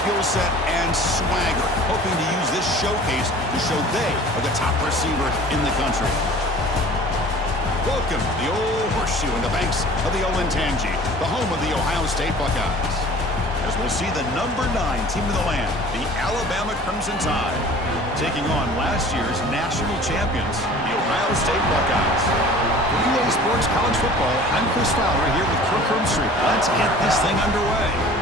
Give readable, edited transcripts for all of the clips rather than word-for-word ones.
skill set and swagger, hoping to use this showcase to show they are the top receiver in the country. Welcome to the old horseshoe in the banks of the Olentangy, the home of the Ohio State Buckeyes. As we'll see the number 9 team in the land, the Alabama Crimson Tide, taking on last year's national champions, the Ohio State Buckeyes. For EA Sports College Football, I'm Chris Fowler here with Kirk Herbstreit. Let's get this thing underway.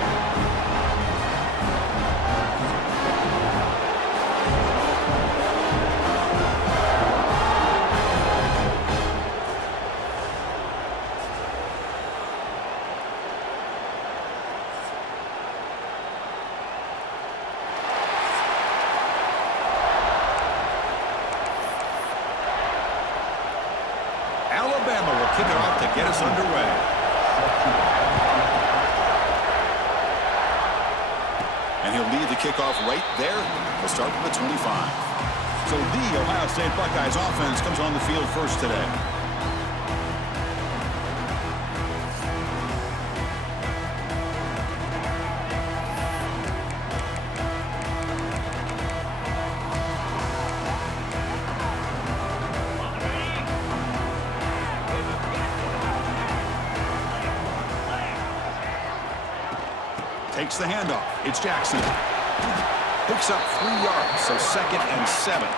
Alabama will kick it off to get us underway. And he'll lead the kickoff right there. We'll start from the 25. So the Ohio State Buckeyes offense comes on the field first today. Takes the handoff. It's Jackson. Picks up 3 yards, so 2nd and 7.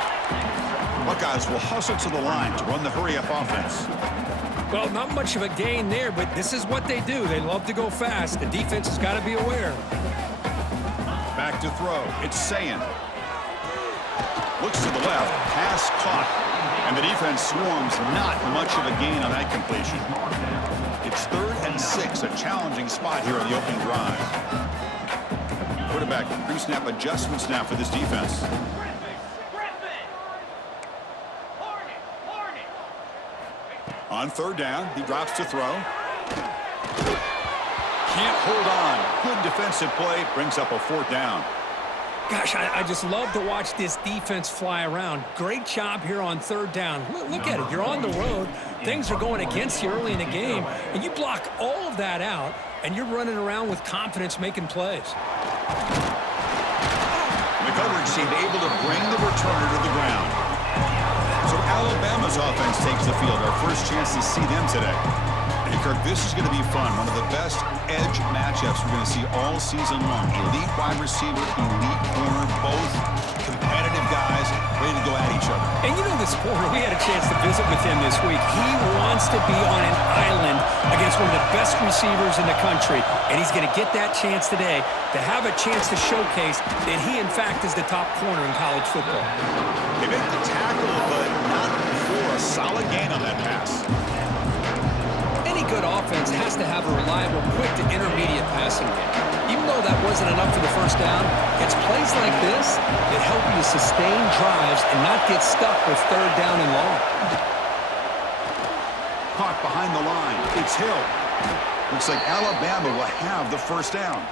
Buckeyes will hustle to the line to run the hurry-up offense. Well, not much of a gain there, but this is what they do. They love to go fast. The defense has got to be aware. Back to throw. It's Sayin. Looks to the left. Pass caught. And the defense swarms. Not much of a gain on that completion. It's 3rd and 6, a challenging spot here on the opening drive. Quarterback pre-snap adjustments now for this defense. On 3rd down, he drops to throw. Can't hold on. Good defensive play, brings up a 4th down. Gosh, I just love to watch this defense fly around. Great job here on 3rd down. Look at it. You're on the road. Things are going against you early in the game, and you block all of that out, and you're running around with confidence making plays. The coverage seemed able to bring the returner to the ground. So Alabama's offense takes the field. Our first chance to see them today. And Kirk, this is going to be fun. One of the best edge matchups we're going to see all season long. Elite wide receiver, elite corner, both competitive guys ready to go at each other. And you know this corner, we had a chance to visit with him this week. He wants to be on an island against one of the best receivers in the country. And he's going to get that chance today to have a chance to showcase that he, in fact, is the top corner in college football. They make the tackle, but not for a solid gain on that pass. Any good offense has to have a reliable, quick to intermediate passing game. Even though that wasn't enough for the first down, it's plays like this that help you sustain drives and not get stuck with 3rd down and long. Caught behind the line. It's Hill. Looks like Alabama will have the first down.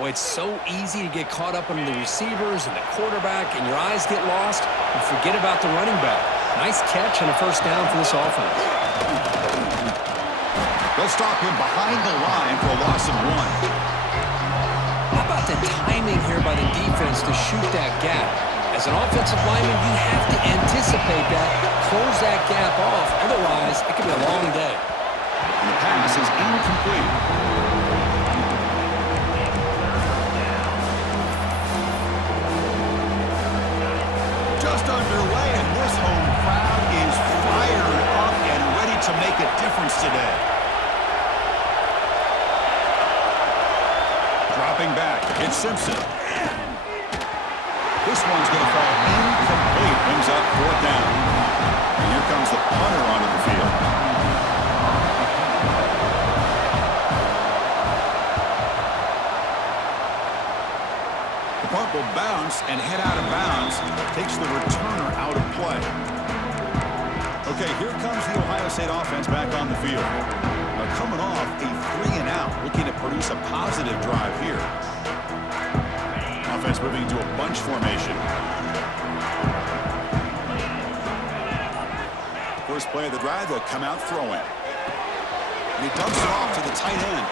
Boy, it's so easy to get caught up in the receivers and the quarterback, and your eyes get lost and forget about the running back. Nice catch and a first down for this offense. They'll stop him behind the line for a loss of 1. How about the timing here by the defense to shoot that gap? As an offensive lineman, you have to anticipate that, close that gap off. Otherwise, it could be a long day. And the pass is incomplete. Just underway, and this home crowd is fired up and ready to make a difference today. Dropping back, it's Simpson. This one's going to fall incomplete, brings up 4th down. And here comes the punter onto the field. The punt will bounce and head out of bounds, takes the returner out of play. Okay, here comes the Ohio State offense back on the field. Now coming off a 3-and-out, looking to produce a positive drive here. Offense moving to a bunch formation. First play of the drive, they'll come out throwing. And he dumps it off to the tight end.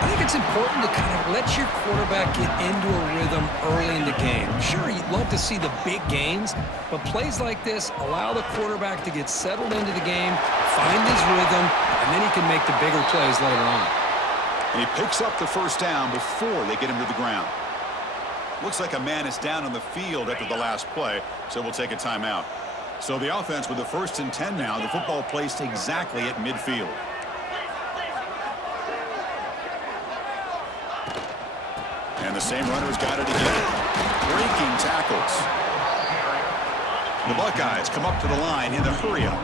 I think it's important to kind of let your quarterback get into a rhythm early in the game. Sure, you'd love to see the big gains, but plays like this allow the quarterback to get settled into the game, find his rhythm, and then he can make the bigger plays later on. And he picks up the first down before they get him to the ground. Looks like a man is down on the field after the last play, so we'll take a timeout. So the offense with the 1st and 10 now, the football placed exactly at midfield. And the same runner's got it again. Breaking tackles. The Buckeyes come up to the line in the hurry-up.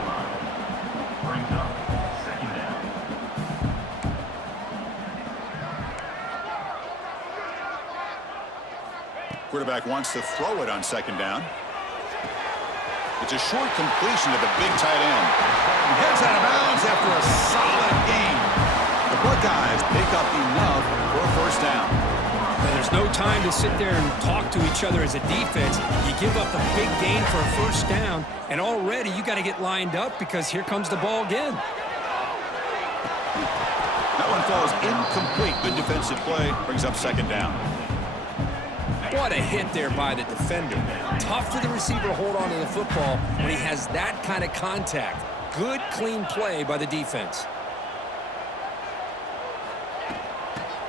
Quarterback wants to throw it on 2nd down. It's a short completion to the big tight end. He heads out of bounds after a solid gain. The Buckeyes pick up enough for a 1st down. There's no time to sit there and talk to each other as a defense. You give up a big gain for a 1st down, and already you got to get lined up because here comes the ball again. That one falls incomplete. Good defensive play. Brings up 2nd down. What a hit there by the defender. Tough for the receiver to hold on to the football when he has that kind of contact. Good, clean play by the defense.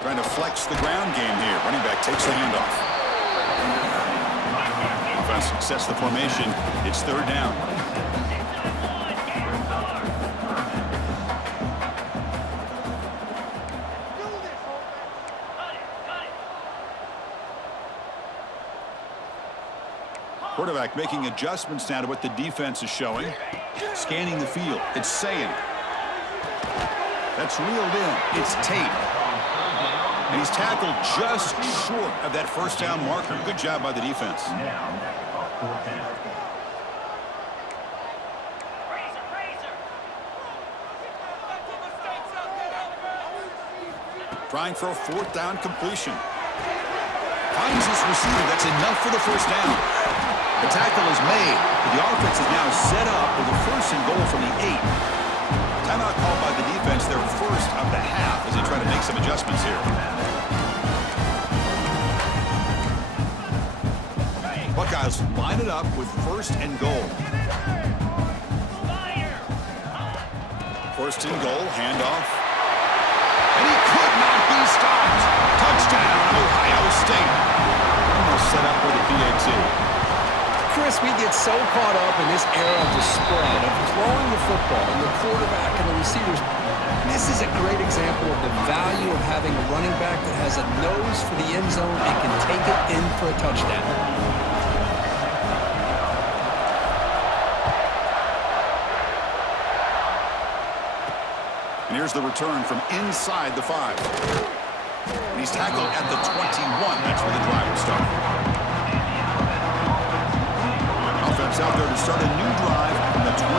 Trying to flex the ground game here. Running back takes the handoff. Offense sets the formation. It's 3rd down. Quarterback making adjustments now to what the defense is showing. Scanning the field. It's Sayin. That's reeled in. It's Tate. And he's tackled just short of that 1st down marker. Good job by the defense. Trying for a 4th down completion. Finds his receiver. That's enough for the 1st down. The tackle is made. The offense is now set up with a 1st and goal from the 8. Timeout called by the defense, their 1st of the half as they try to make some adjustments here. Buckeyes line it up with 1st and goal. 1st and goal, handoff. And he could not be stopped. Touchdown, Ohio State. Almost set up for the PAT. Chris, we get so caught up in this era of the spread, of throwing the football, and the quarterback and the receivers. This is a great example of the value of having a running back that has a nose for the end zone and can take it in for a touchdown. And here's the return from inside the 5. And he's tackled at the 21. That's where the drive will start. Offense out there to start a new drive from the 21.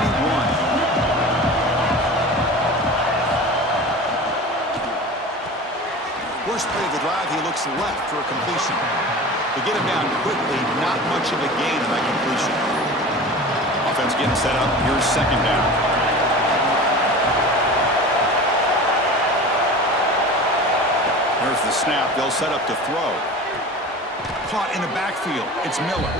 First play of the drive, he looks left for a completion. To get him down quickly, not much of a gain on that completion. Offense getting set up. Here's 2nd down. There's the snap. They'll set up to throw. Caught in the backfield. It's Miller.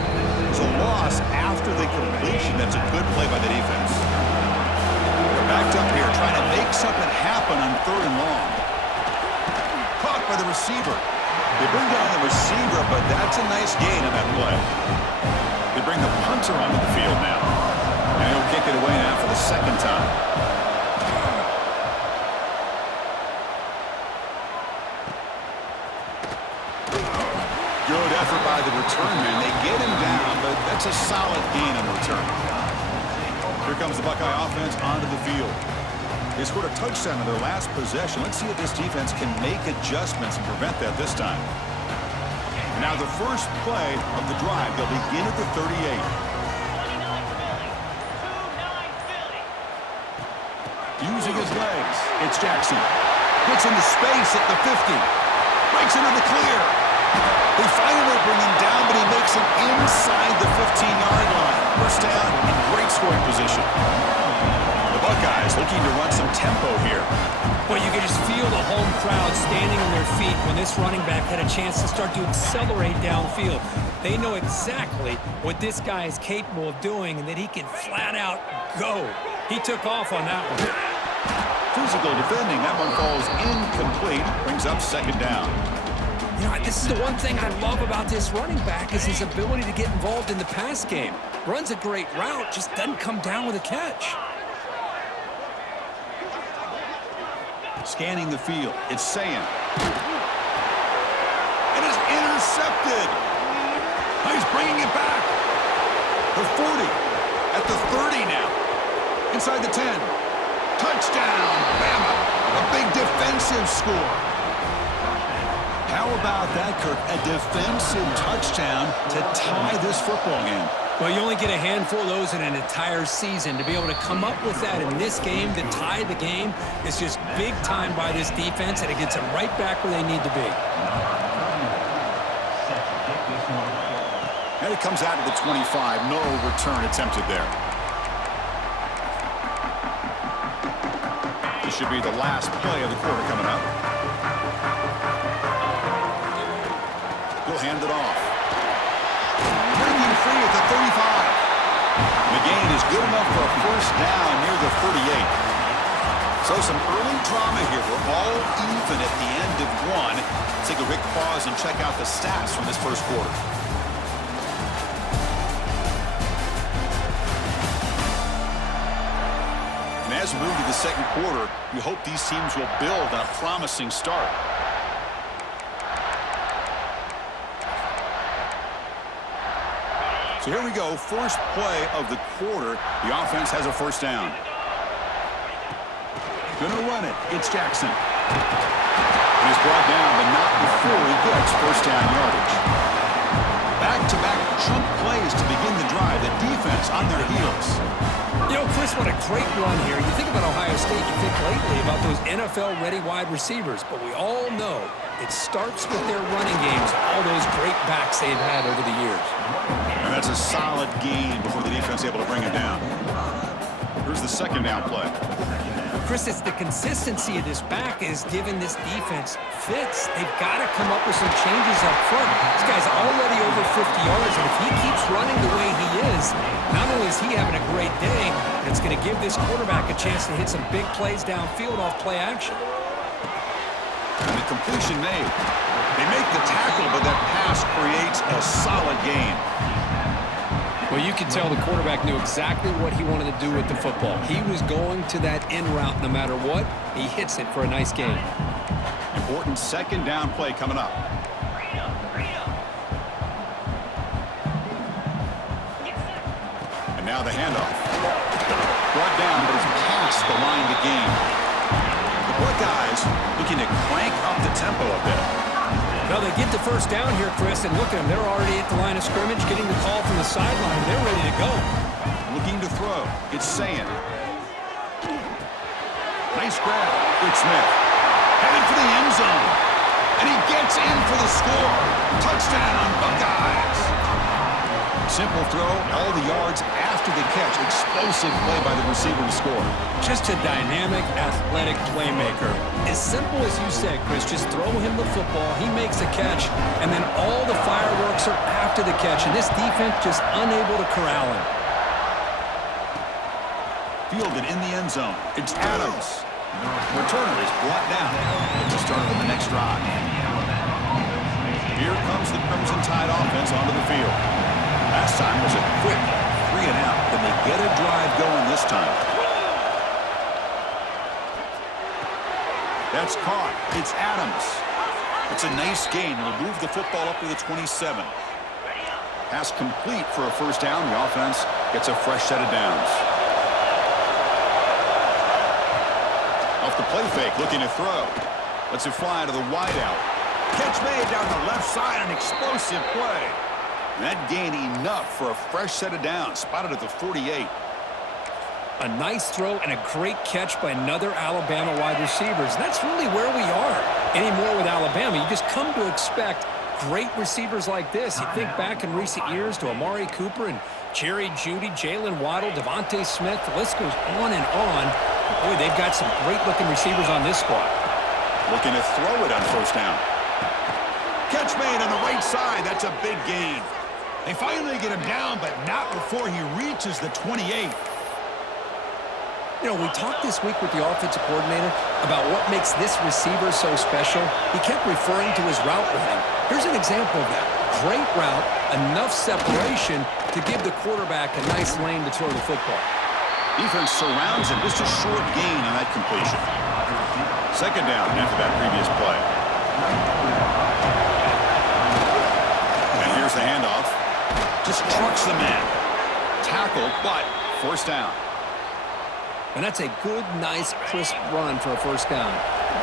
It's a loss after the completion. That's a good play by the defense. They're backed up here trying to make something happen on 3rd and long. Caught by the receiver. They bring down the receiver, but that's a nice gain on that play. They bring the punter onto the field now. And he'll kick it away now for the 2nd time. Good effort by the return man. They get him down, but that's a solid gain on the return. Here comes the Buckeye offense onto the field. They scored a touchdown in their last possession. Let's see if this defense can make adjustments and prevent that this time. And now the first play of the drive. They'll begin at the 38. Using his legs, it's Jackson. Gets into space at the 50. Breaks into the clear. They finally bring him down, but he makes it inside the 15-yard line. First down in great scoring position. The Buckeyes looking to run some tempo here. Well, you can just feel the home crowd standing on their feet when this running back had a chance to start to accelerate downfield. They know exactly what this guy is capable of doing and that he can flat out go. He took off on that one. Physical defending. That one falls incomplete. Brings up second down. You know, this is the one thing I love about this running back is his ability to get involved in the pass game. Runs a great route, just doesn't come down with a catch. Scanning the field. It's Sayin. It is intercepted. He's bringing it back. The 40. At the 30 now. Inside the 10. Touchdown. Bama. A big defensive score. How about that, Kirk? A defensive touchdown to tie this football game. Well, you only get a handful of those in an entire season. To be able to come up with that in this game, to tie the game, is just big time by this defense, and it gets them right back where they need to be. And it comes out of the 25. No return attempted there. This should be the last play of the quarter coming up. He'll hand it off. Breaking free at the 35. The gain is good enough for a first down near the 38. So some early drama here. We're all even at the end of one. Take a quick pause and check out the stats from this first quarter. And as we move to the second quarter, you hope these teams will build on a promising start. So here we go, first play of the quarter. The offense has a first down. Gonna run it. It's Jackson. He's brought down, but not before he gets first down yardage. Back-to-back chunk plays to begin the drive. The defense on their heels. You know, Chris, what a great run here. You think about Ohio State, you think lately about those NFL-ready wide receivers, but we all know it starts with their running games, all those great backs they've had over the years. And that's a solid gain before the defense is able to bring it down. Here's the second down play. Chris, it's the consistency of this back is giving this defense fits. They've got to come up with some changes up front. This guy's already over 50 yards, and if he keeps running the way he is, not only is he having a great day, but it's going to give this quarterback a chance to hit some big plays downfield off play action. And the completion made. They make the tackle, but that pass creates a solid gain. Well, you can tell the quarterback knew exactly what he wanted to do with the football. He was going to that in route no matter what. He hits it for a nice gain. Important second down play coming up. And now the handoff. Brought down, but it's past the line to gain. The Buckeyes looking to crank up the tempo a bit. Well, they get the first down here, Chris, and look at them. They're already at the line of scrimmage, getting the call from the sideline. They're ready to go. Looking to throw. It's Sayin. Nice grab. It's Smith. Headed for the end zone. And he gets in for the score. Touchdown, Buckeyes. Simple throw, all the yards after the catch. Explosive play by the receiver to score. Just a dynamic, athletic playmaker. As simple as you said, Chris, just throw him the football, he makes a catch, and then all the fireworks are after the catch, and this defense just unable to corral him. Fielded in the end zone. It's Adams. Returner is brought down at the start of the next drive. Here comes the Crimson Tide offense onto the field. Last time was a quick 3-and-out. Can they get a drive going this time? That's caught. It's Adams. It's a nice gain. They'll move the football up to the 27. Pass complete for a first down. The offense gets a fresh set of downs. Off the play fake, looking to throw. Lets it fly to the wideout. Catch made down the left side, an explosive play. And that gain enough for a fresh set of downs. Spotted at the 48. A nice throw and a great catch by another Alabama wide receivers. And that's really where we are anymore with Alabama. You just come to expect great receivers like this. You think back in recent years to Amari Cooper and Jerry Jeudy, Jalen Waddle, Devontae Smith. The list goes on and on. Boy, they've got some great-looking receivers on this squad. Looking to throw it on first down. Catch made on the right side. That's a big gain. They finally get him down, but not before he reaches the 28. You know, we talked this week with the offensive coordinator about what makes this receiver so special. He kept referring to his route running. Here's an example of that. Great route, enough separation to give the quarterback a nice lane to throw the football. Defense surrounds him. Just a short gain on that completion. Second down after that previous play. And here's the handoff. Just trucks the man. Tackle, but first down. And that's a good, nice, crisp run for a first down.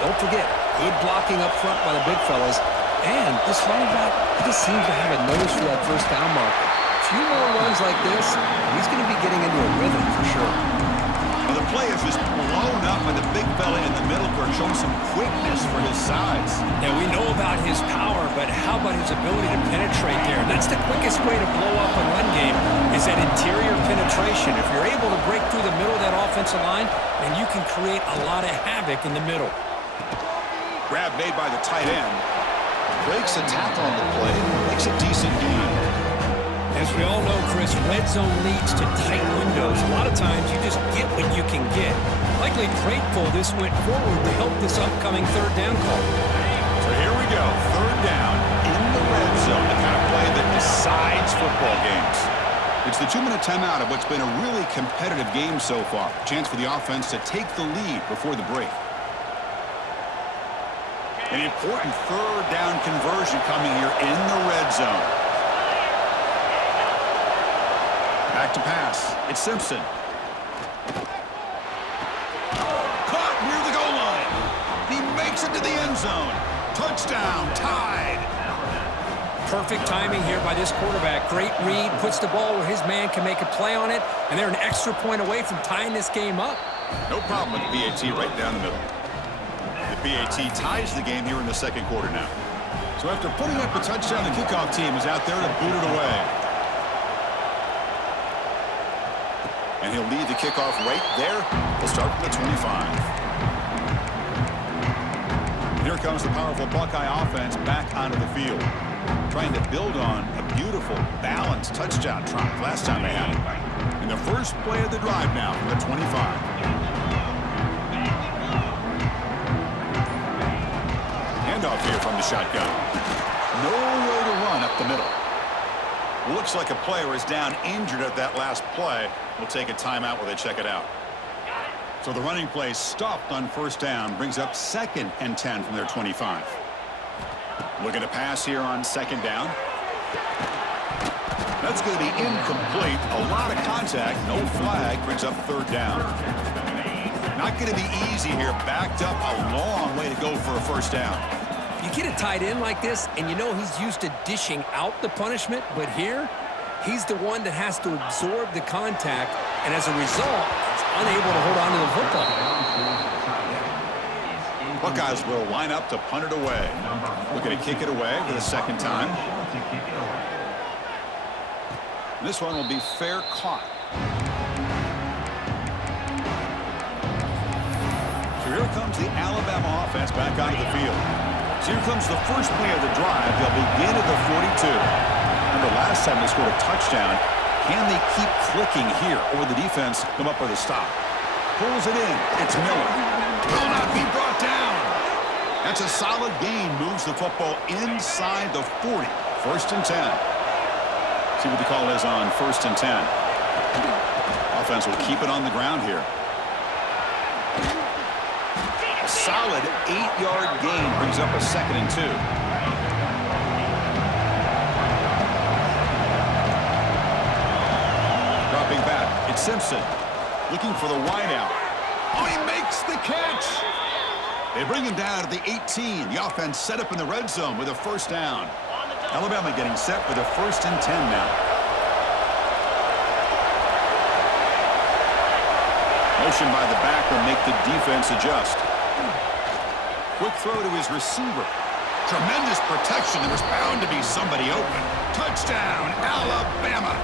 Don't forget, good blocking up front by the big fellas. And this running back, he just seems to have a nose for that first down marker. A few more runs like this, he's going to be getting into a rhythm for sure. Well, the play is just blown up by the big fella in the middle court, showing some quickness for his size. Yeah, we know about his power, but how about his ability to penetrate there? That's the quickest way to blow up a run game, is that interior penetration. If you're able to break through the middle of that offensive line, then you can create a lot of havoc in the middle. Grab made by the tight end. Breaks a tackle on the play, makes a decent gain. As we all know, Chris, red zone leads to tight windows. A lot of times you just get what you can get. Likely grateful this went forward to help this upcoming third down call. So here we go, third down in the red zone, the kind of play that decides football games. It's the 2-minute timeout of what's been a really competitive game so far. Chance for the offense to take the lead before the break. An important third down conversion coming here in the red zone. Back to pass. It's Simpson. Caught near the goal line. He makes it to the end zone. Touchdown, tied. Perfect timing here by this quarterback. Great read, puts the ball where his man can make a play on it, and they're an extra point away from tying this game up. No problem with the BAT right down the middle. The BAT ties the game here in the second quarter now. So after putting up a touchdown, the kickoff team is out there to boot it away. And he'll lead the kickoff right there. We'll start from the 25. Here comes the powerful Buckeye offense back onto the field. Trying to build on a beautiful, balanced touchdown drive last time they had it. In the first play of the drive now from the 25. Handoff here from the shotgun. No way to run up the middle. Looks like a player is down injured at that last play. We'll take a timeout while they check it out. So the running play stopped on first down, brings up 2nd and 10 from their 25. Looking to pass here on second down. That's going to be incomplete. A lot of contact, no flag, brings up third down. Not going to be easy here. Backed up a long way to go for a first down. You get a tight end like this, and you know he's used to dishing out the punishment, but here, he's the one that has to absorb the contact, and as a result, is unable to hold on to the football. Buckeyes will line up to punt it away. Looking to kick it away for the second time. This one will be fair caught. So here comes the Alabama offense back onto the field. So here comes the first play of the drive. They'll begin at the 42. Remember last time they scored a touchdown. Can they keep clicking here, or will the defense come up with a stop? Pulls it in. It's Miller. Will not be brought down. That's a solid gain. Moves the football inside the 40. 1st and 10. See what the call is on 1st and 10. Offense will keep it on the ground here. A solid 8-yard gain brings up a 2nd and 2. Dropping back, it's Simpson. Looking for the wideout. Oh, he makes the catch! They bring him down to the 18. The offense set up in the red zone with a first down. Alabama getting set for the 1st and 10 now. Motion by the back will make the defense adjust. Quick throw to his receiver. Tremendous protection. There was bound to be somebody open. Touchdown, Alabama.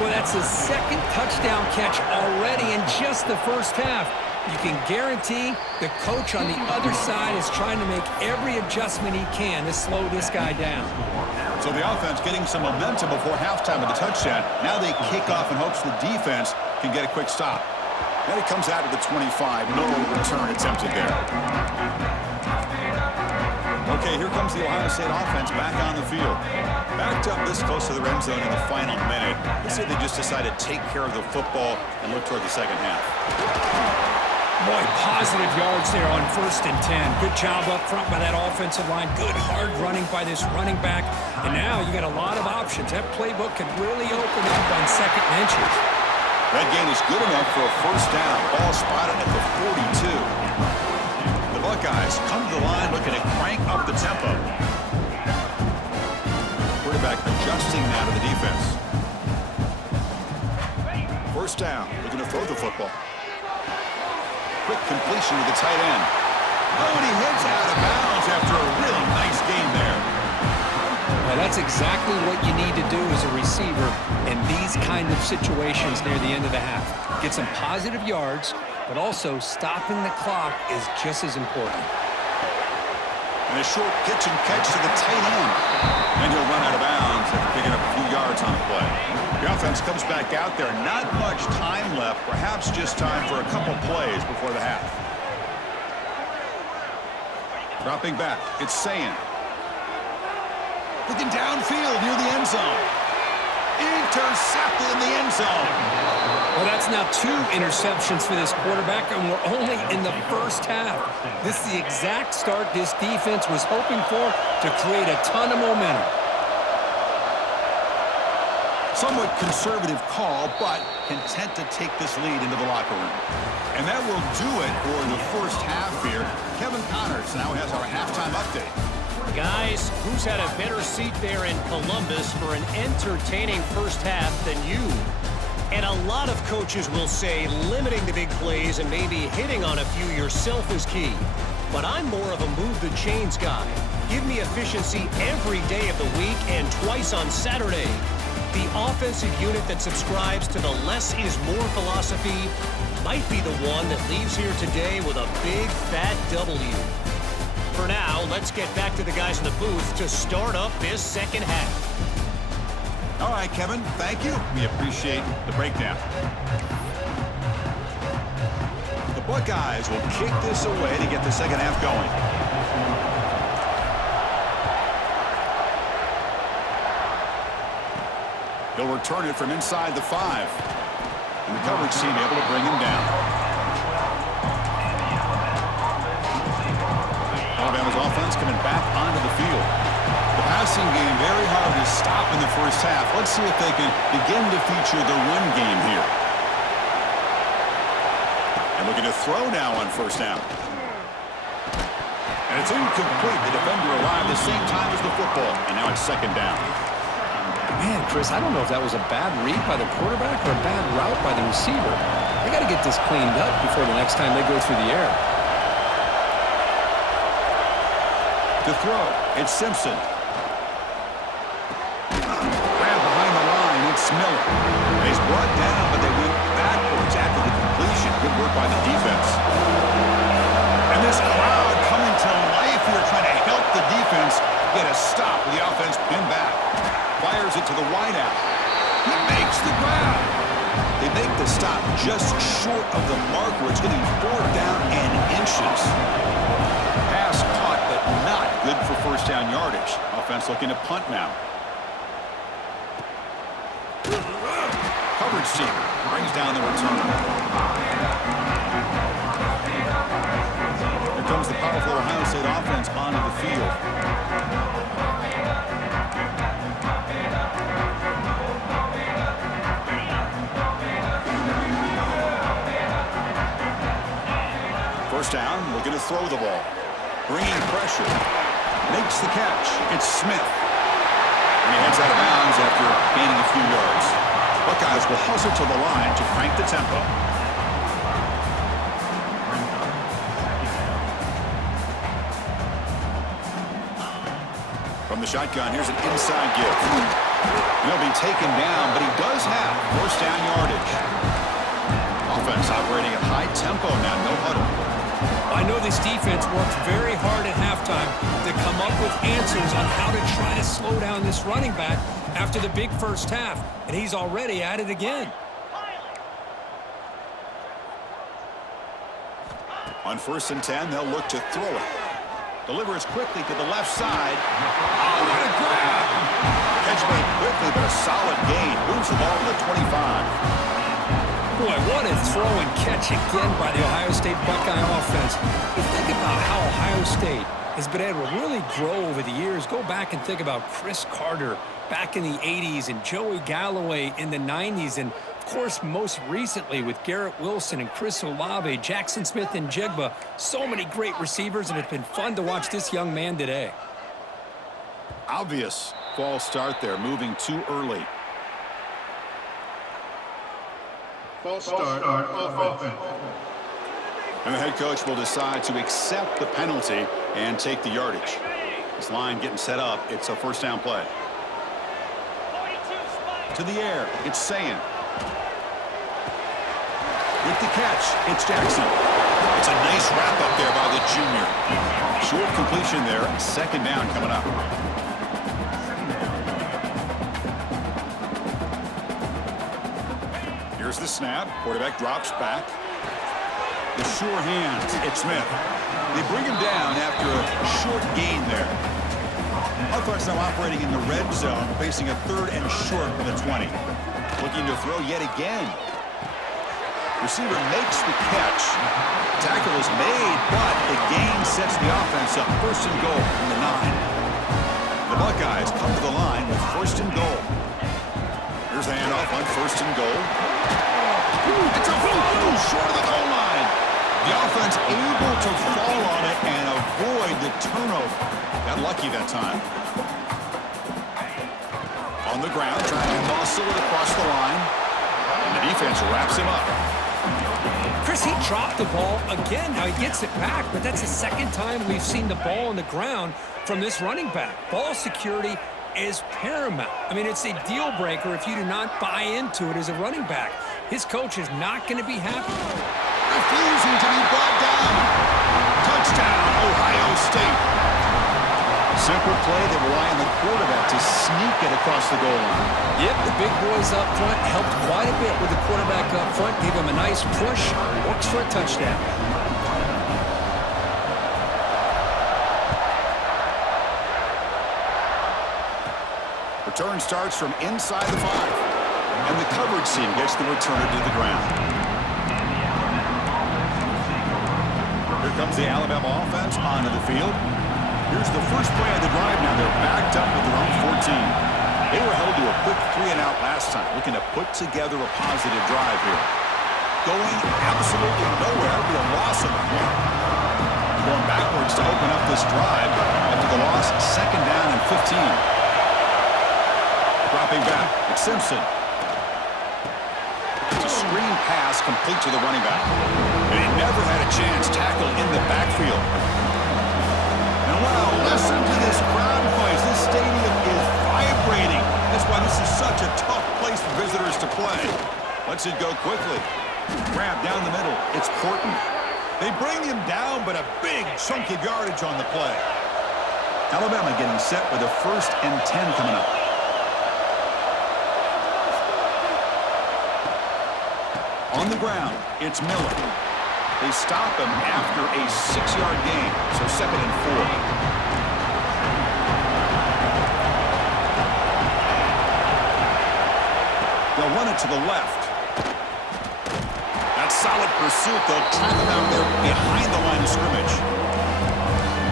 Well, that's his second touchdown catch already in just the first half. You can guarantee the coach on the other side is trying to make every adjustment he can to slow this guy down. So the offense getting some momentum before halftime with the touchdown. Now they kick off in hopes the defense can get a quick stop. Then it comes out to the 25. No return attempted there. Okay, here comes the Ohio State offense back on the field. Backed up this close to the red zone in the final minute. Let's see if they just decide to take care of the football and look toward the second half. Boy, positive yards there on 1st and 10. Good job up front by that offensive line. Good hard running by this running back. And now you got a lot of options. That playbook can really open up on 2nd and inches. That gain is good enough for a first down. Ball spotted at the 42. The Buckeyes come to the line looking to crank up the tempo. Quarterback adjusting now to the defense. First down, looking to throw the football. Quick completion to the tight end. Oh, and he heads out of bounds after a really nice game there. Well, that's exactly what you need to do as a receiver in these kind of situations near the end of the half. Get some positive yards, but also stopping the clock is just as important. And a short pitch and catch to the tight end. And he'll run out of bounds after picking up a few yards on the play. The offense comes back out there. Not much time left. Perhaps just time for a couple plays before the half. Dropping back. It's Sayin. Looking downfield near the end zone. Intercepted in the end zone. Well, that's now 2 interceptions for this quarterback, and we're only in the first half. This is the exact start this defense was hoping for to create a ton of momentum. Somewhat conservative call, but content to take this lead into the locker room. And that will do it for the first half here. Kevin Connors now has our halftime update. Guys, who's had a better seat there in Columbus for an entertaining first half than you? And a lot of coaches will say limiting the big plays and maybe hitting on a few yourself is key. But I'm more of a move the chains guy. Give me efficiency every day of the week and twice on Saturday. The offensive unit that subscribes to the less is more philosophy might be the one that leaves here today with a big fat W. For now, let's get back to the guys in the booth to start up this second half. All right, Kevin, thank you. We appreciate the breakdown. The Buckeyes will kick this away to get the second half going. He'll return it from inside the 5. And the coverage team able to bring him down. Alabama's offense coming back onto the field. The passing game very hard to stop in the first half. Let's see if they can begin to feature the run game here. And looking to throw now on first down. And it's incomplete. The defender arrived the same time as the football. And now it's second down. Man, Chris, I don't know if that was a bad read by the quarterback or a bad route by the receiver. They got to get this cleaned up before the next time they go through the air. To throw, it's Simpson. Grab behind the line, it's Miller. He's brought down, but they went backwards after the completion. Good work by the defense. And this crowd coming to life here, trying to help the defense get a stop with the offense pinned back. Fires it to the wideout. He makes the grab. They make the stop just short of the marker. It's getting 4th down and inches. Pass caught, but not good for first down yardage. Offense looking to punt now. Coverage team brings down the return. Here comes the powerful Ohio State offense onto the field. First down, looking to throw the ball. Bringing pressure. Makes the catch. It's Smith. And he heads out of bounds after gaining a few yards. Buckeyes will hustle to the line to crank the tempo. From the shotgun, here's an inside give. He'll be taken down, but he does have first down yardage. Offense operating at high tempo now, no huddle. I know this defense worked very hard at halftime to come up with answers on how to try to slow down this running back after the big first half, and he's already at it again. On 1st and 10, they'll look to throw it. Delivers quickly to the left side. Oh, what a grab! Catch made quickly, but a solid gain. Moves the ball to the 25. Boy, what a throw and catch again by the Ohio State Buckeye offense. You think about how Ohio State has been able to really grow over the years. Go back and think about Chris Carter back in the 80s and Joey Galloway in the 90s. And, of course, most recently with Garrett Wilson and Chris Olave, Jackson Smith and Jigba. So many great receivers, and it's been fun to watch this young man today. Obvious false start there, moving too early. False start offense. And the head coach will decide to accept the penalty and take the yardage. This line getting set up. It's a first down play. To the air, it's Sayin. With the catch, it's Jackson. It's a nice wrap up there by the junior. Short completion there, second down coming up. Here's the snap. Quarterback drops back. The sure hands. It's Smith. They bring him down after a short gain there. Offense now operating in the red zone, facing a 3rd and short from the 20. Looking to throw yet again. Receiver makes the catch. Tackle is made, but the gain sets the offense up. 1st and goal from the 9. The Buckeyes come to the line with 1st and goal. Here's the handoff on 1st and goal. It's a little short of the goal line. The offense able to fall on it and avoid the turnover. Got lucky that time. On the ground, trying to muscle it across the line. And the defense wraps him up. Chris, he dropped the ball again. Now he gets it back, but that's the second time we've seen the ball on the ground from this running back. Ball security is paramount. I mean, it's a deal breaker if you do not buy into it as a running back. His coach is not going to be happy. Refusing to be brought down. Touchdown, Ohio State. Simple play. They rely on the quarterback to sneak it across the goal line. Yep, the big boys up front helped quite a bit with the quarterback up front. Gave him a nice push. Works for a touchdown. Return starts from inside the 5. And the coverage team gets the returner to the ground. Here comes the Alabama offense onto the field. Here's the first play of the drive now. They're backed up with their own 14. They were held to a quick 3-and-out last time, looking to put together a positive drive here. Going absolutely nowhere. It'll be a loss of 1. Going backwards to open up this drive after the loss, 2nd down and 15. Dropping back, it's Simpson. It's a screen pass complete to the running back. And he never had a chance tackled in the backfield. And wow, listen to this crowd noise. This stadium is vibrating. That's why this is such a tough place for visitors to play. Lets it go quickly. Grab down the middle. It's Porton. They bring him down, but a big chunk of yardage on the play. Alabama getting set with a 1st and 10 coming up. On the ground, it's Miller. They stop him after a 6-yard gain, so 2nd and 4. They'll run it to the left. That's solid pursuit. They'll track him out there behind the line of scrimmage.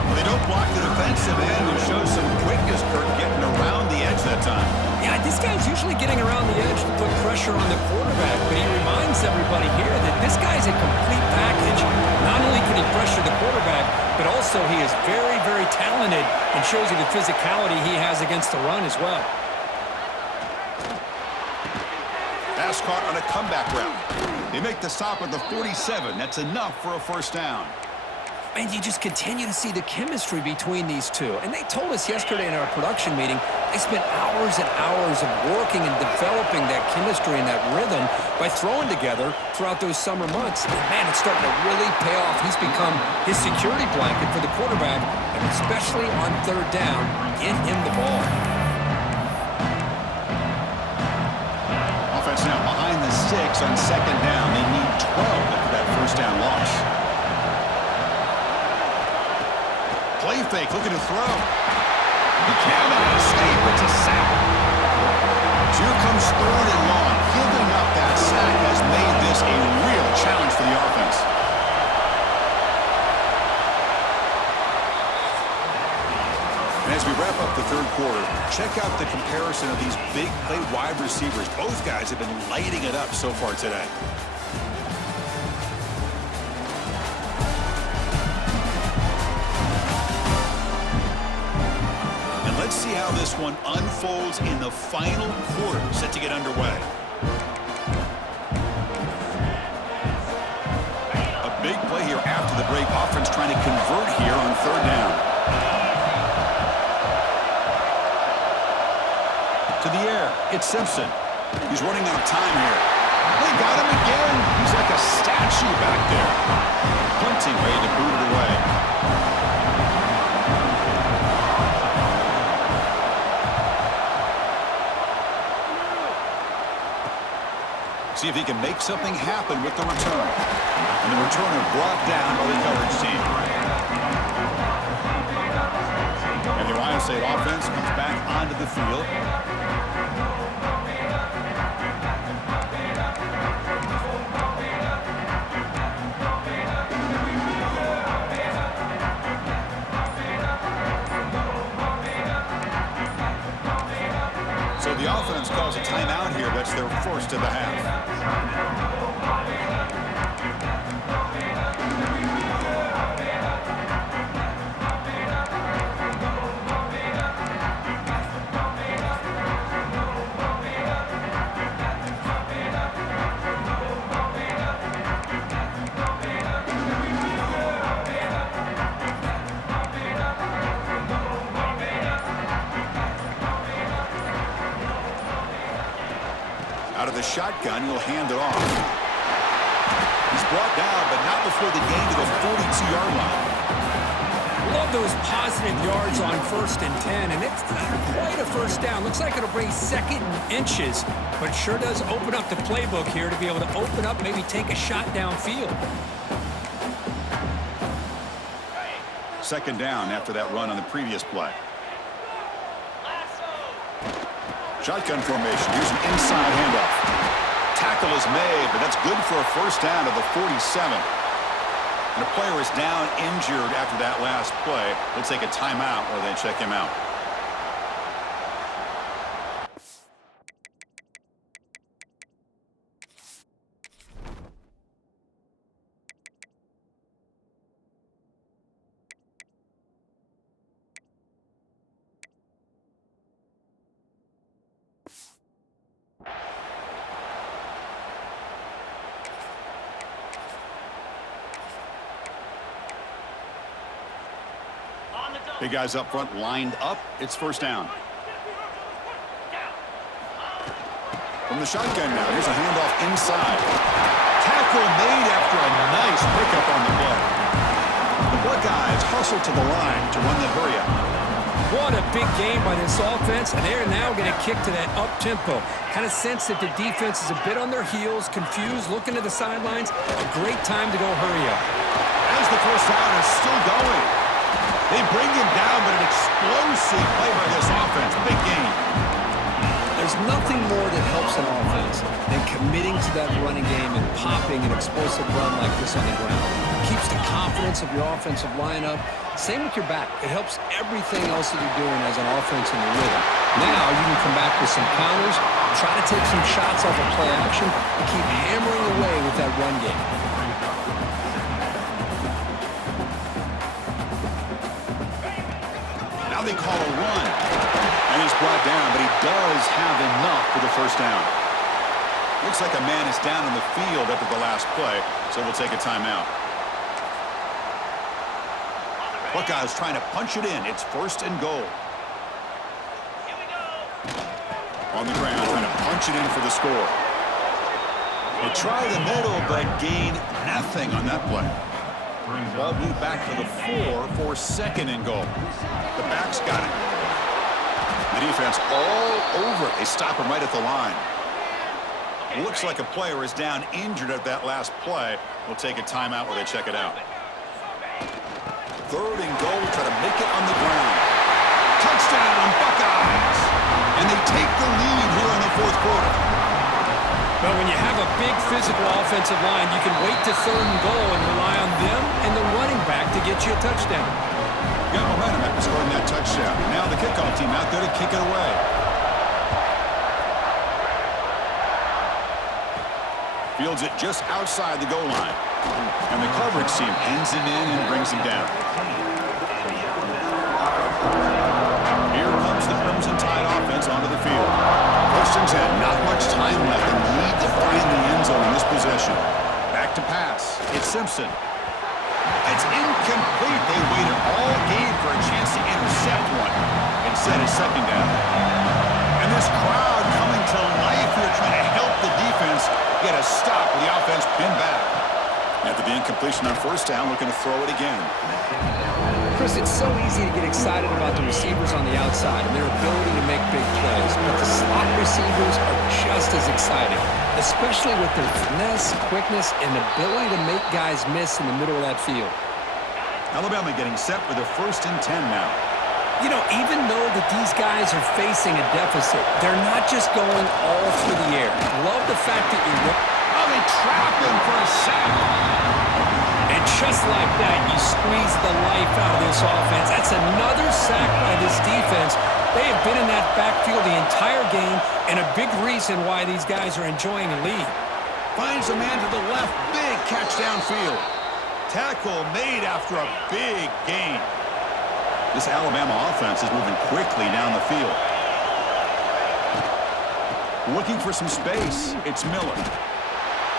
Well, they don't block the defensive end, who shows some quickness, Kurt, getting around the edge that time. Yeah, this guy's usually getting around the edge to put pressure on the quarterback, but he reminds everybody here that this guy's a complete package. Not only can he pressure the quarterback, but also he is very, very talented and shows you the physicality he has against the run as well. Pass caught on a comeback route. They make the stop at the 47. That's enough for a first down. And you just continue to see the chemistry between these two. And they told us yesterday in our production meeting, they spent hours and hours of working and developing that chemistry and that rhythm by throwing together throughout those summer months. And man, it's starting to really pay off. He's become his security blanket for the quarterback, and especially on third down, get him the ball. Offense now behind the 6 on second down. They need 12 after that first down loss. Play fake, looking to throw. He cannot escape. It's a sack. So here comes third and long. Giving up that sack has made this a real challenge for the offense. And as we wrap up the third quarter, check out the comparison of these big play wide receivers. Both guys have been lighting it up so far today. Let's see how this one unfolds in the final quarter, set to get underway. A big play here after the break. Offense trying to convert here on third down. To the air, it's Simpson. He's running out of time here. They got him again. He's like a statue back there. Punting, ready to boot it away. See if he can make something happen with the return. And the returner brought down by the coverage team. And the Ohio State offense comes back onto the field. So the offense calls a timeout here. That's their first of the half. Out of the shotgun, he'll hand it off. He's brought down, but not before the gain to the 42-yard line. Love those positive yards on 1st and 10, and it's not quite a first down. Looks like it'll bring second and inches, but sure does open up the playbook here to be able to open up, maybe take a shot downfield. Second down after that run on the previous play. Shotgun formation. Here's an inside handoff. Tackle is made, but that's good for a first down to the 47. And a player is down injured after that last play. They'll take a timeout while they check him out. Big guys up front lined up. It's first down. From the shotgun now. Here's a handoff inside. Tackle made after a nice pickup on the play. The Buckeyes hustle to the line to run the hurry up. What a big game by this offense, and they're now going to kick to that up-tempo. Kind of sense that the defense is a bit on their heels, confused, looking to the sidelines. A great time to go hurry up. As the first down is still going. They bring him down, but an explosive play by this offense. Big game. There's nothing more that helps an offense than committing to that running game and popping an explosive run like this on the ground. It keeps the confidence of your offensive lineup. Same with your back. It helps everything else that you're doing as an offense in your rhythm. Now you can come back with some counters, try to take some shots off of play action, and keep hammering away with that run game. Now they call a run. And he's brought down, but he does have enough for the first down. Looks like a man is down in the field after the last play, so we'll take a timeout. Buckeyes trying to punch it in. It's 1st and goal. On the ground, trying to punch it in for the score. They try the middle, but gain nothing on that play. Ball moved back to the 4 for 2nd and goal. The backs got it. The defense all over it. They stop him right at the line. Looks like a player is down injured at that last play. We'll take a timeout while they check it out. 3rd and goal, try to make it on the ground. Touchdown, Buckeyes! And they take the lead here in the 4th quarter. But when you have a big physical offensive line, you can wait to 3rd and goal and rely on them and the running back to get you a touchdown. Got momentum after scoring that touchdown. Now the kickoff team out there to kick it away. Fields it just outside the goal line. And the coverage team pins him in and brings him down. Here comes the Crimson Tide offense onto the field. 1st and 10, not much time left, and need to find the end zone in this possession. Back to pass. It's Simpson. It's incomplete. They waited all game for a chance to intercept one. Instead, it's 2nd down. And this crowd coming to life here trying to help the defense get a stop with the offense pinned back. After the incompletion on 1st down, looking to throw it again. Chris, it's so easy to get excited about the receivers on the outside and their ability to make big plays, but the slot receivers are just as exciting, especially with their finesse, quickness, and ability to make guys miss in the middle of that field. Alabama getting set for their 1st and 10 now. You know, even though that these guys are facing a deficit, they're not just going all through the air. Love the fact that Oh, they trap him for a sack. And just like that, you squeeze the life out of this offense. That's another sack by this defense. They have been in that backfield the entire game, and a big reason why these guys are enjoying a lead. Finds a man to the left. Big catch downfield. Tackle made after a big gain. This Alabama offense is moving quickly down the field. Looking for some space. It's Miller.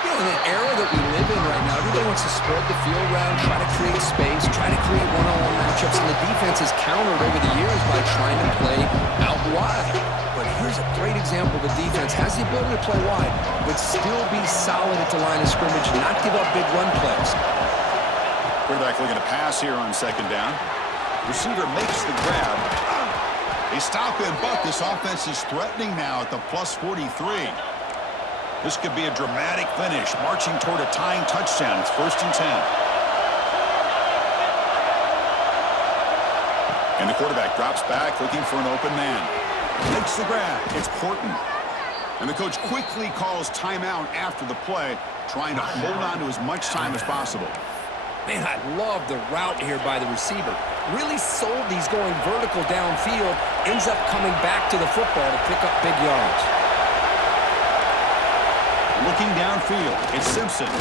You know, in the era that we live in right now, everybody wants to spread the field around, try to create space, try to create one-on-one matchups, and the defense has countered over the years by trying to play out wide. But here's a great example. The defense has the ability to play wide, but still be solid at the line of scrimmage, not give up big run plays. Quarterback looking to pass here on 2nd down. Receiver makes the grab. They stop him, but this offense is threatening now at the plus 43. This could be a dramatic finish, marching toward a tying touchdown. It's 1st and 10. And the quarterback drops back, looking for an open man. Makes the grab. It's Horton. And the coach quickly calls timeout after the play, trying to hold on to as much time as possible. Man, I love the route here by the receiver. Really sold these going vertical downfield, ends up coming back to the football to pick up big yards. Looking downfield, it's Simpson.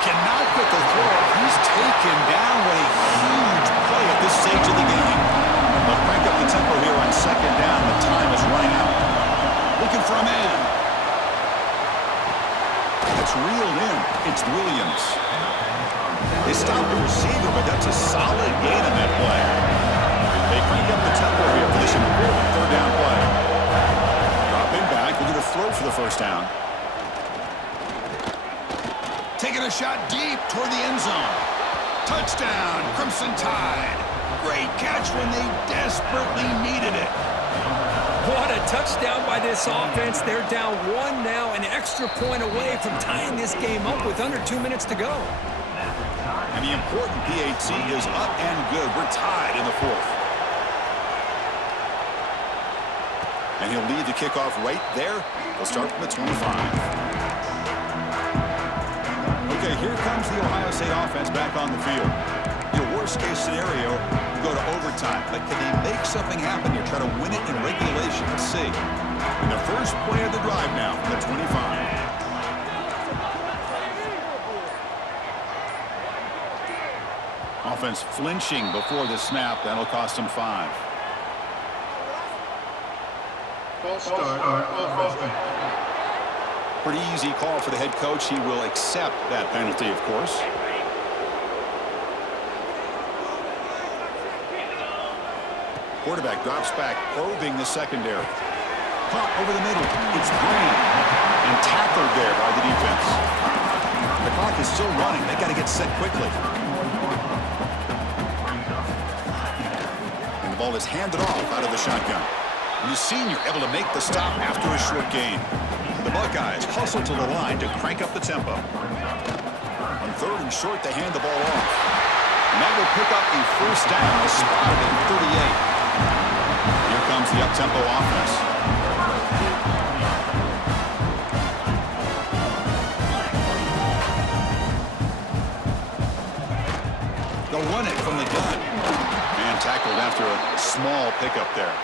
Cannot get the throw. He's taken down with a huge play at this stage of the game. They'll crank up the tempo here on 2nd down. The time is running out. Looking for a man. That's reeled in. It's Williams. They stop the receiver, but that's a solid gain on that play. They crank up the tempo here for this important 3rd down play. Dropping back, looking to throw for the 1st down. Taking a shot deep toward the end zone. Touchdown, Crimson Tide. Great catch when they desperately needed it. What a touchdown by this offense. They're down 1 now, an extra point away from tying this game up with under 2 minutes to go. And the important PAT is up and good. We're tied in the 4th. And he'll lead the kickoff right there. They'll start from the 25. Okay, here comes the Ohio State offense back on the field. Your worst-case scenario, you go to overtime. But can they make something happen here? Try to win it in regulation. Let's see. And the first play of the drive now from the 25. Offense flinching before the snap. That'll cost him 5. False start on offense. Pretty easy call for the head coach. He will accept that penalty, of course. Quarterback drops back, probing the secondary. Caught over the middle. It's Graham. And tackled there by the defense. The clock is still running. They got to get set quickly. And the ball is handed off out of the shotgun. And the senior able to make the stop after a short gain. The Buckeyes hustle to the line to crank up the tempo. On 3rd and short, they hand the ball off. And that will pick up the first down, spotted at 38. Here comes the up-tempo offense. They'll run it from the gun. And tackled after a small pickup there.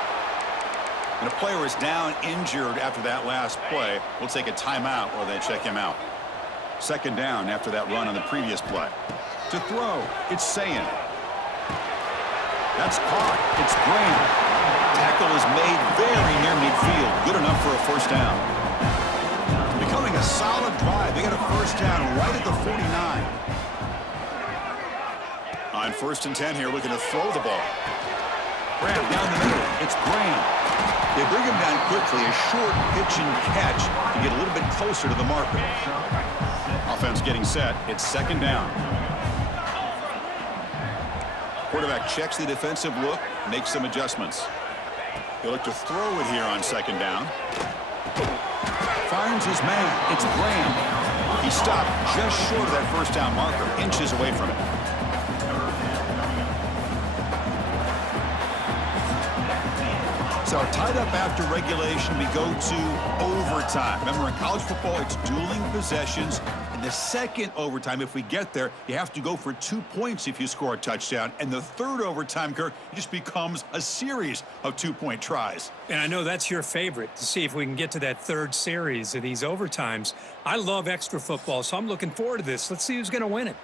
And a player is down injured after that last play. We'll take a timeout while they check him out. 2nd down after that run on the previous play. To throw, it's Sayin. That's caught. It's Graham. Tackle is made very near midfield. Good enough for a first down. Becoming a solid drive. They get a first down right at the 49. On 1st and 10 here, looking to throw the ball. Graham down the middle. It's Graham. They bring him down quickly. A short pitch and catch to get a little bit closer to the marker. Offense getting set. It's 2nd down. Quarterback checks the defensive look, makes some adjustments. He'll look to throw it here on 2nd down. Finds his man. It's Graham. He stopped just short of that first down marker, inches away from it. So tied up after regulation, we go to overtime. Remember, in college football, it's dueling possessions. In the 2nd overtime, if we get there, you have to go for 2 points if you score a touchdown. And the 3rd overtime, Kirk, it just becomes a series of 2-point tries. And I know that's your favorite, to see if we can get to that 3rd series of these overtimes. I love extra football, so I'm looking forward to this. Let's see who's going to win it.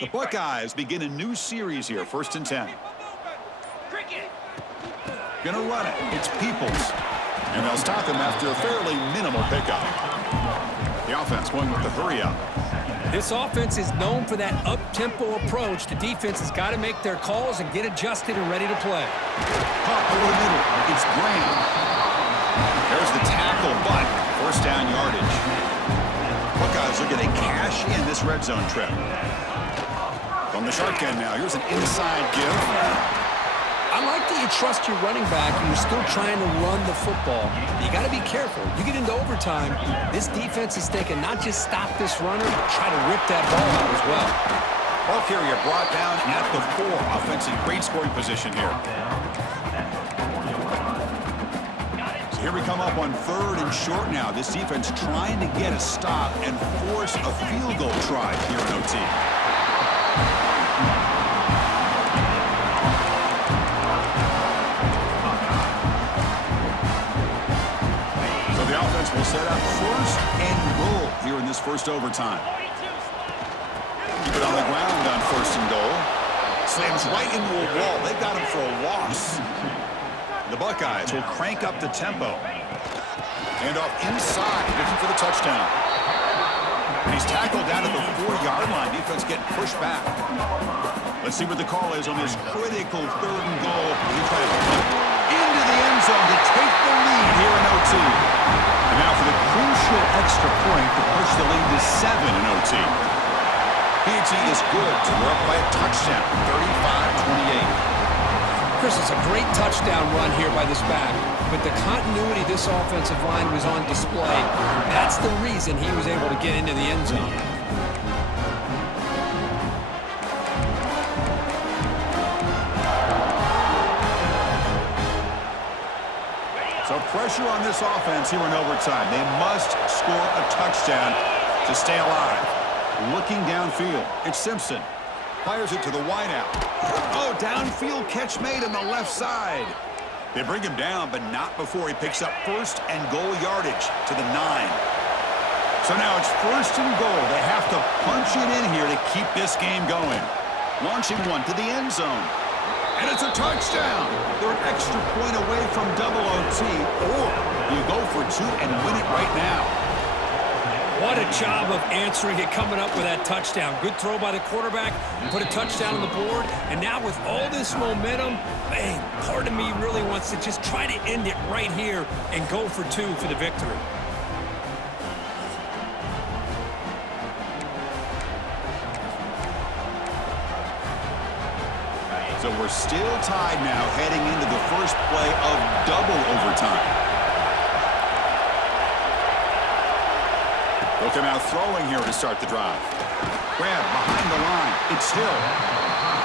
The Buckeyes begin a new series here, 1st and 10. Gonna run it. It's Peoples. And they'll stop him after a fairly minimal pickup. The offense going with the hurry up. This offense is known for that up-tempo approach. The defense has got to make their calls and get adjusted and ready to play. Caught over the middle. It's Graham. There's the tackle, but first down yardage. Buckeyes looking to cash in this red zone trip. From the shotgun now, here's an inside give. I like that you trust your running back and you're still trying to run the football. You got to be careful. You get into overtime, this defense is thinking not just stop this runner, but try to rip that ball out as well. Ball carrier brought down at the 4. Offense in great scoring position here. So here we come up on 3rd and short now. This defense trying to get a stop and force a field goal try here in OT. Will set up 1st and goal here in this 1st overtime. Keep it on the ground on 1st and goal. Slams right into a wall. They've got him for a loss. The Buckeyes will crank up the tempo. Hand off inside, looking for the touchdown. And he's tackled down at the 4-yard line. Defense getting pushed back. Let's see what the call is on this critical 3rd and goal. He tries to put into the end zone to take the lead here in OT. And now for the crucial extra point to push the lead to 7 in OT. P&T is good to go up by a touchdown, 35-28. Chris, it's a great touchdown run here by this back, but the continuity of this offensive line was on display. That's the reason he was able to get into the end zone. So pressure on this offense here in overtime. They must score a touchdown to stay alive. Looking downfield. It's Simpson. Fires it to the wideout. Oh, downfield catch made on the left side. They bring him down, but not before he picks up first and goal yardage to the 9. So now it's first and goal. They have to punch it in here to keep this game going. Launching one to the end zone. And it's a touchdown. They're an extra point away from double OT, or you go for 2 and win it right now. What a job of answering it, coming up with that touchdown. Good throw by the quarterback, put a touchdown on the board, and now with all this momentum, man, part of me really wants to just try to end it right here and go for 2 for the victory. So we're still tied now heading into the first play of double overtime. They'll come out throwing here to start the drive. Grab behind the line. It's Hill.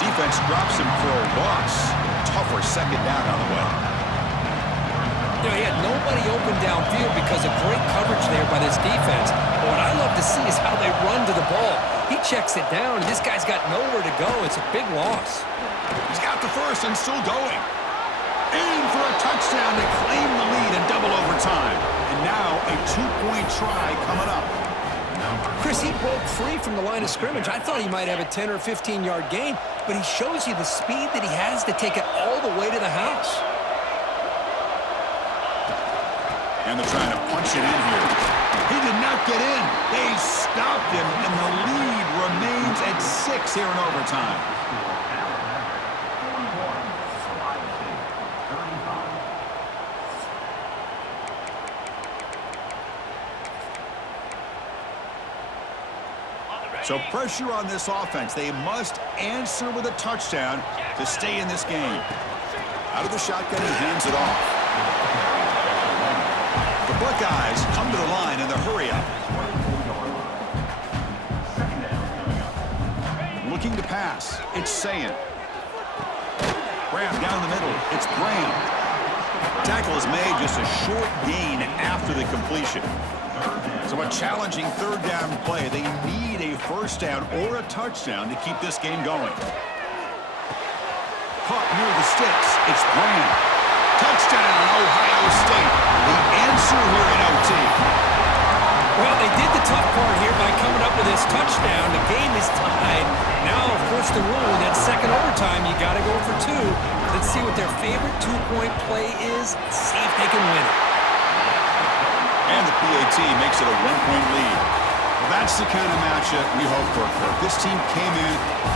Defense drops him for a loss. Tougher second down on the way. You know, he had nobody open downfield because of great coverage there by this defense. But what I love to see is how they run to the ball. He checks it down, and this guy's got nowhere to go. It's a big loss. He's got the first and still going. Aim for a touchdown to claim the lead in double overtime. And now a 2-point try coming up. Chris, he broke free from the line of scrimmage. I thought he might have a 10 or 15-yard gain, but he shows you the speed that he has to take it all the way to the house. And they're trying to punch it in here. He did not get in. They stopped him, and the lead remains at 6 here in overtime. So pressure on this offense. They must answer with a touchdown to stay in this game. Out of the shotgun, he hands it off. The Buckeyes come to the line in the hurry-up. Looking to pass. It's Sayin. Graham down the middle. It's Graham. Tackle is made, just a short gain after the completion. So a challenging third down play. They need a first down or a touchdown to keep this game going. Caught near the sticks. It's Graham. Touchdown, Ohio State. The answer here in OT. Well, they did the tough part here by coming up with this touchdown. The game is tied. Now, of course, the rule in that second overtime, you got to go for 2. Let's see what their favorite 2-point play is. See if they can win it. And the PAT makes it a 1-point lead. Well, that's the kind of matchup we hope for, Kirk. This team came in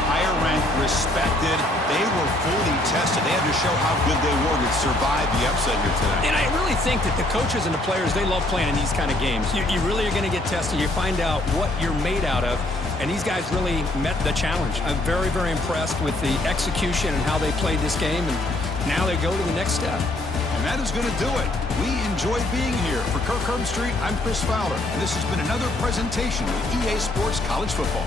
higher ranked, respected. They were fully tested. They had to show how good they were to survive the upset here today. And I really think that the coaches and the players, they love playing in these kind of games. You really are going to get tested. You find out what you're made out of. And these guys really met the challenge. I'm very, very impressed with the execution and how they played this game. And now they go to the next step. And that is going to do it. We enjoyed being here. For Kirk Herbstreit, I'm Chris Fowler. And this has been another presentation with EA Sports College Football.